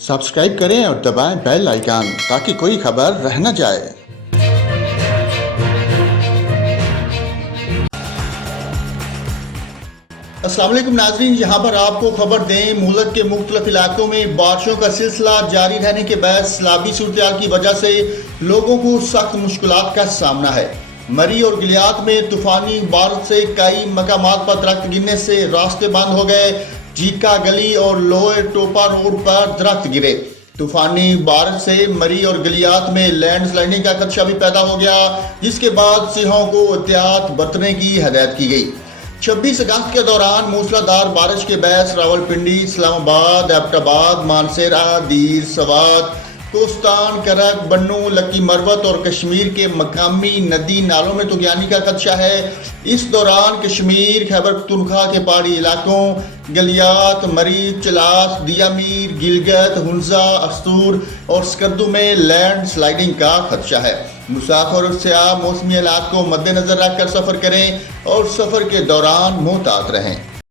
Subscribe करें और दबाएं बेल आइकन ताकि कोई खबर रह न जाए। अस्सलाम वालेकुम नाज़रीन, यहाँ पर आपको खबर दें, मुल्क के मुख्तलिफ इलाकों में बारिशों का सिलसिला जारी रहने के बाद सैलाबी सूरत की वजह से लोगों को सख्त मुश्किलात का सामना है। मरी और गिलियात में तूफानी बारिश से कई मकामात पर दरख्त गिरने से रास्ते बंद हो गए। जीका गली और लोअर टोपा रोड पर दरख्त गिरे। तूफानी बारिश से मरी और गलियात में लैंड स्लाइडिंग का खदशा भी पैदा हो गया, जिसके बाद सियाहों को एहतियात बरतने की हदायत की गई। 26 अगस्त के दौरान मूसलाधार बारिश के बायस रावलपिंडी, इस्लामाबाद, एबटाबाद, मानसेरा, दीर, सवात, कोस्तान, करक, बन्नू, लक्की मरवत और कश्मीर के मकामी नदी नालों में तुगयानी का खदशा है। इस दौरान कश्मीर, खैबर पख्तूनख्वा के पहाड़ी इलाकों, गलियात, मरी, चलास, दियामीर, गिलगत, हुंजा, अस्तूर और स्कर्दू में लैंड स्लाइडिंग का खदशा है। मुसाफिर और सयाह मौसमी हालात को मद्देनजर रखकर सफ़र करें और सफ़र के दौरान मोहतात रहें।